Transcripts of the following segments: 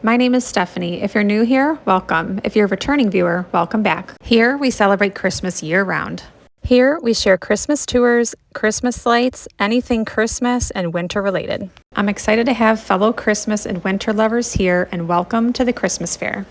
My name is Stephanie. If you're new here, welcome. If you're a returning viewer, welcome back. Here we celebrate Christmas year-round. Here we share Christmas tours, Christmas lights, anything Christmas and winter related. I'm excited to have fellow Christmas and winter lovers here, and welcome to the Christmas Fair.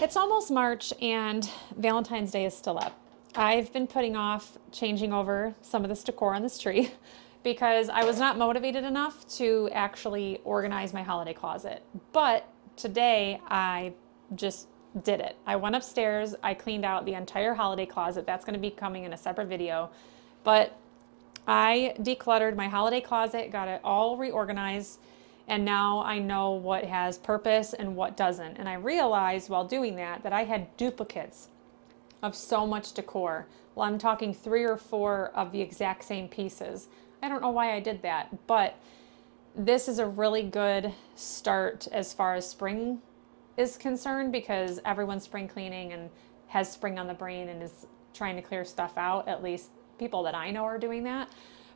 It's almost March and Valentine's Day is still up. I've been putting off changing over some of this decor on this tree because I was not motivated enough to actually organize my holiday closet. But today I just did it. I went upstairs, I cleaned out the entire holiday closet. That's going to be coming in a separate video. But I decluttered my holiday closet, got it all reorganized, and now I know what has purpose and what doesn't. And I realized while doing that I had duplicates of so much decor. Well, I'm talking 3 or 4 of the exact same pieces. I don't know why I did that, but this is a really good start as far as spring is concerned, because everyone's spring cleaning and has spring on the brain and is trying to clear stuff out. At least people that I know are doing that.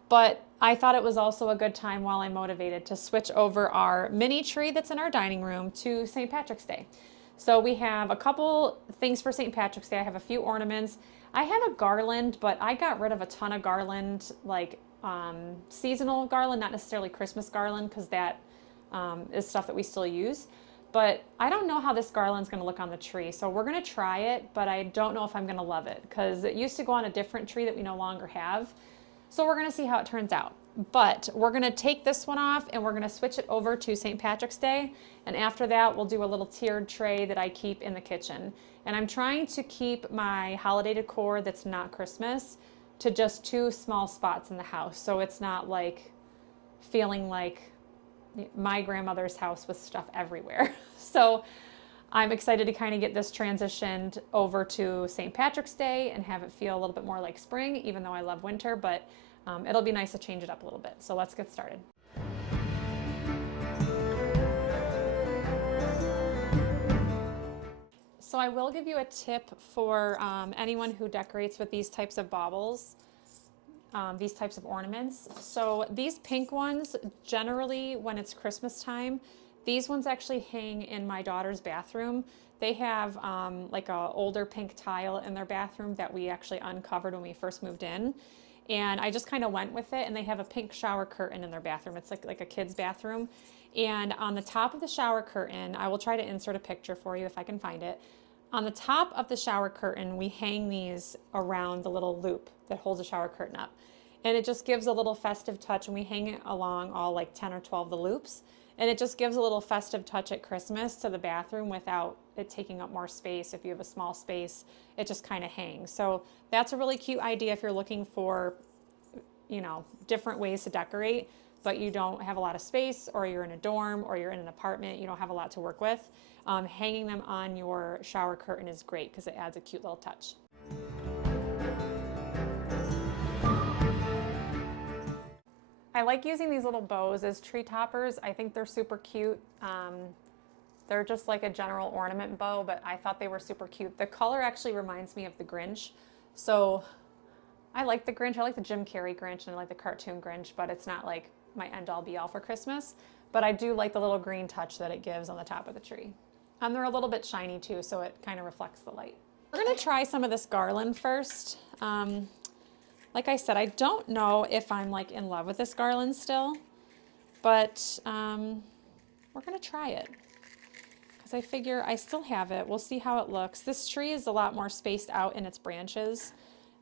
But I thought it was also a good time, while I'm motivated, to switch over our mini tree that's in our dining room to St. Patrick's Day. So we have a couple things for St. Patrick's Day. I have a few ornaments. I have a garland, but I got rid of a ton of garland, like seasonal garland, not necessarily Christmas garland, because that is stuff that we still use. But I don't know how this garland's going to look on the tree. So we're going to try it, but I don't know if I'm going to love it, because it used to go on a different tree that we no longer have. So we're going to see how it turns out. But we're going to take this one off and we're going to switch it over to St. Patrick's Day. And after that, we'll do a little tiered tray that I keep in the kitchen. And I'm trying to keep my holiday decor that's not Christmas to just 2 small spots in the house. So it's not like feeling like my grandmother's house with stuff everywhere. So I'm excited to kind of get this transitioned over to St. Patrick's Day and have it feel a little bit more like spring, even though I love winter, but it'll be nice to change it up a little bit. So let's get started. So I will give you a tip for anyone who decorates with these types of baubles, these types of ornaments. So these pink ones, generally when it's Christmas time, these ones actually hang in my daughter's bathroom. They have like a older pink tile in their bathroom that we actually uncovered when we first moved in. And I just kind of went with it, and they have a pink shower curtain in their bathroom. It's like a kid's bathroom. And on the top of the shower curtain, I will try to insert a picture for you if I can find it. On the top of the shower curtain, we hang these around the little loop that holds the shower curtain up. And it just gives a little festive touch, and we hang it along all like 10 or 12 of the loops. And it just gives a little festive touch at Christmas to the bathroom without it taking up more space. If you have a small space, it just kind of hangs. So that's a really cute idea if you're looking for, you know, different ways to decorate, but you don't have a lot of space, or you're in a dorm, or you're in an apartment, you don't have a lot to work with. Hanging them on your shower curtain is great because it adds a cute little touch. I like using these little bows as tree toppers. I think they're super cute. They're just like a general ornament bow, but I thought they were super cute. The color actually reminds me of the Grinch. So I like the Grinch. I like the Jim Carrey Grinch, and I like the cartoon Grinch, but it's not like my end-all be-all for Christmas. But I do like the little green touch that it gives on the top of the tree. And they're a little bit shiny too, so it kind of reflects the light. We're gonna try some of this garland first. Like I said, I don't know if I'm like in love with this garland still, but we're gonna try it, because I figure I still have it. We'll see how it looks. This tree is a lot more spaced out in its branches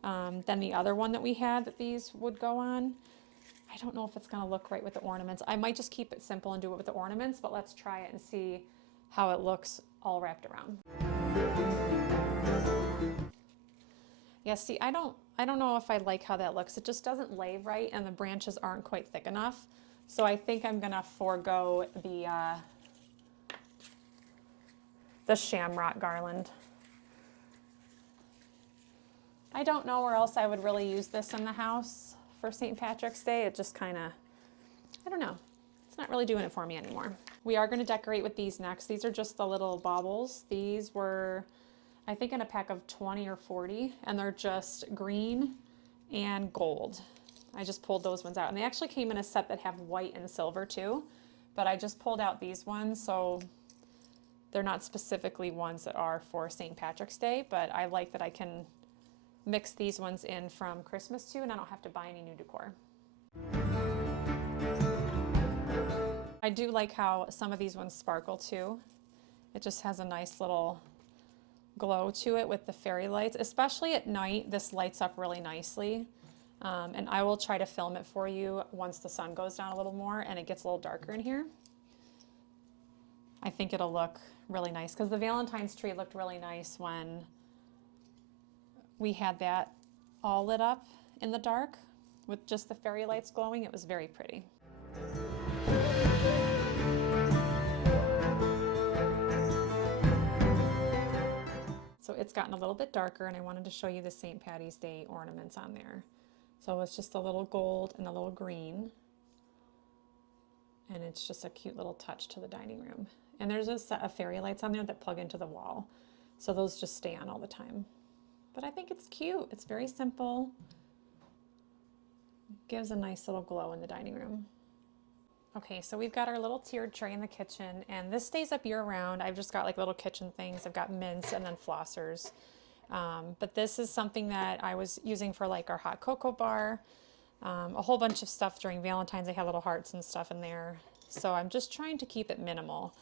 than the other one that we had that these would go on. I don't know if it's gonna look right with the ornaments. I might just keep it simple and do it with the ornaments, but let's try it and see how it looks all wrapped around. Yeah, see, I don't know if I like how that looks. It just doesn't lay right, and the branches aren't quite thick enough. So I think I'm gonna forego the shamrock garland. I don't know where else I would really use this in the house for St. Patrick's Day. It just kind of, I don't know. It's not really doing it for me anymore. We are going to decorate with these next. These are just the little baubles. These were, I think, in a pack of 20 or 40, and they're just green and gold. I just pulled those ones out, and they actually came in a set that have white and silver too, but I just pulled out these ones, so they're not specifically ones that are for St. Patrick's Day, but I like that I can mix these ones in from Christmas too, and I don't have to buy any new decor. I do like how some of these ones sparkle too. It just has a nice little glow to it with the fairy lights, especially at night. This lights up really nicely. And I will try to film it for you once the sun goes down a little more and it gets a little darker in here. I think it'll look really nice because the Valentine's tree looked really nice when we had that all lit up in the dark with just the fairy lights glowing. It was very pretty. So it's gotten a little bit darker, and I wanted to show you the St. Patty's Day ornaments on there. So it's just a little gold and a little green, and it's just a cute little touch to the dining room. And there's a set of fairy lights on there that plug into the wall, so those just stay on all the time. But I think it's cute. It's very simple. Gives a nice little glow in the dining room. Okay, so we've got our little tiered tray in the kitchen, and this stays up year round. I've just got like little kitchen things. I've got mints and then flossers. But this is something that I was using for like our hot cocoa bar, a whole bunch of stuff during Valentine's. I had little hearts and stuff in there. So I'm just trying to keep it minimal.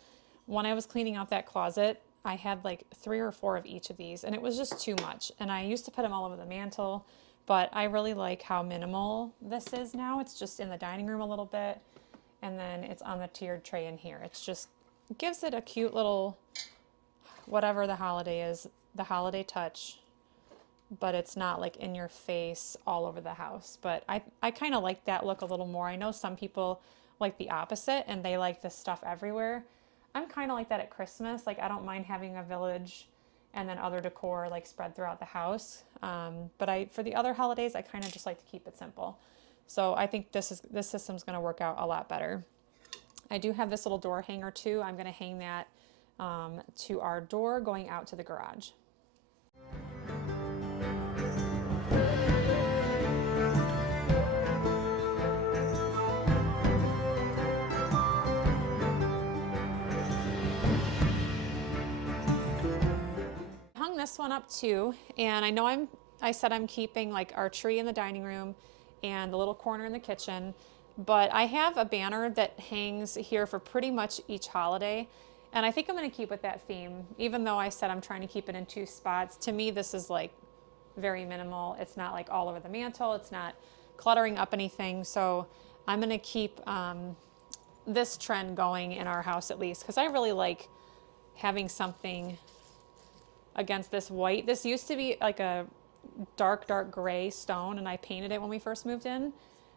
When I was cleaning out that closet, I had like 3 or 4 of each of these, and it was just too much. And I used to put them all over the mantle, but I really like how minimal this is now. It's just in the dining room a little bit, and then it's on the tiered tray in here. It's just gives it a cute little, whatever the holiday is, the holiday touch, but it's not like in your face all over the house. But I kind of like that look a little more. I know some people like the opposite and they like this stuff everywhere. I'm kind of like that at Christmas. Like, I don't mind having a village and then other decor like spread throughout the house. But for the other holidays, I kind of just like to keep it simple. So I think this system's going to work out a lot better. I do have this little door hanger too. I'm going to hang that to our door going out to the garage. Hung this one up too, and I know I said I'm keeping like our tree in the dining room and the little corner in the kitchen, but I have a banner that hangs here for pretty much each holiday, and I think I'm going to keep with that theme, even though I said I'm trying to keep it in 2 spots. To me, this is like very minimal. It's not like all over the mantle. It's not cluttering up anything. So I'm going to keep this trend going in our house, at least, because I really like having something against this white. This used to be like a dark gray stone, and I painted it when we first moved in.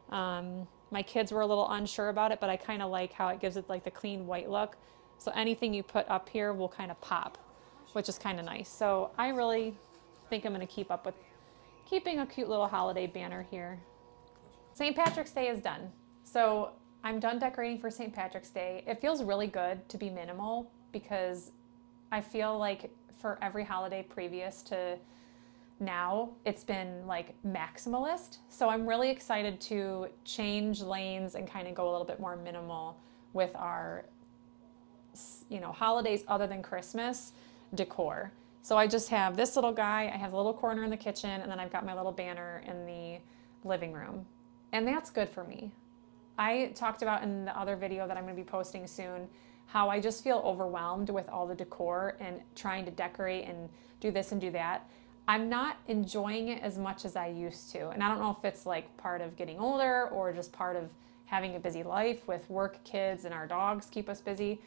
My kids were a little unsure about it, but I kind of like how it gives it like the clean white look. So anything you put up here will kind of pop, which is kind of nice. So I really think I'm going to keep up with keeping a cute little holiday banner here. St. Patrick's Day is done. So I'm done decorating for St. Patrick's Day. It feels really good to be minimal because I feel like for every holiday previous to now, it's been like maximalist. So I'm really excited to change lanes and kind of go a little bit more minimal with our, holidays other than Christmas decor. So I just have this little guy, I have a little corner in the kitchen, and then I've got my little banner in the living room. And that's good for me. I talked about in the other video that I'm going to be posting soon how I just feel overwhelmed with all the decor and trying to decorate and do this and do that. I'm not enjoying it as much as I used to. And I don't know if it's like part of getting older or just part of having a busy life with work, kids, and our dogs keep us busy.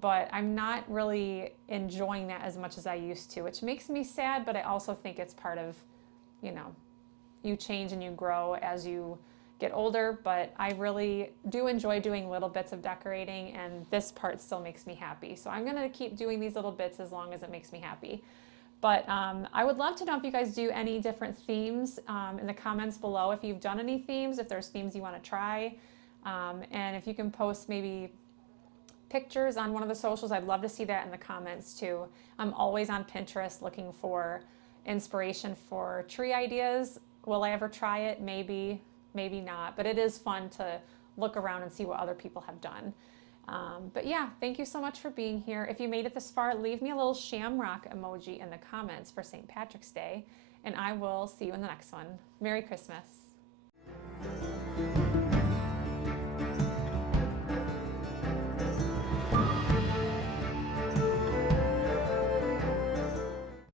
But I'm not really enjoying that as much as I used to, which makes me sad, but I also think it's part of, you change and you grow as you get older. But I really do enjoy doing little bits of decorating, and this part still makes me happy. So I'm gonna keep doing these little bits as long as it makes me happy. But I would love to know if you guys do any different themes in the comments below. If you've done any themes, if there's themes you want to try, and if you can post maybe pictures on one of the socials, I'd love to see that in the comments too. I'm always on Pinterest looking for inspiration for tree ideas. Will I ever try it? Maybe, maybe not. But it is fun to look around and see what other people have done. But yeah, thank you so much for being here. If you made it this far, leave me a little shamrock emoji in the comments for St. Patrick's Day, and I will see you in the next one. Merry Christmas.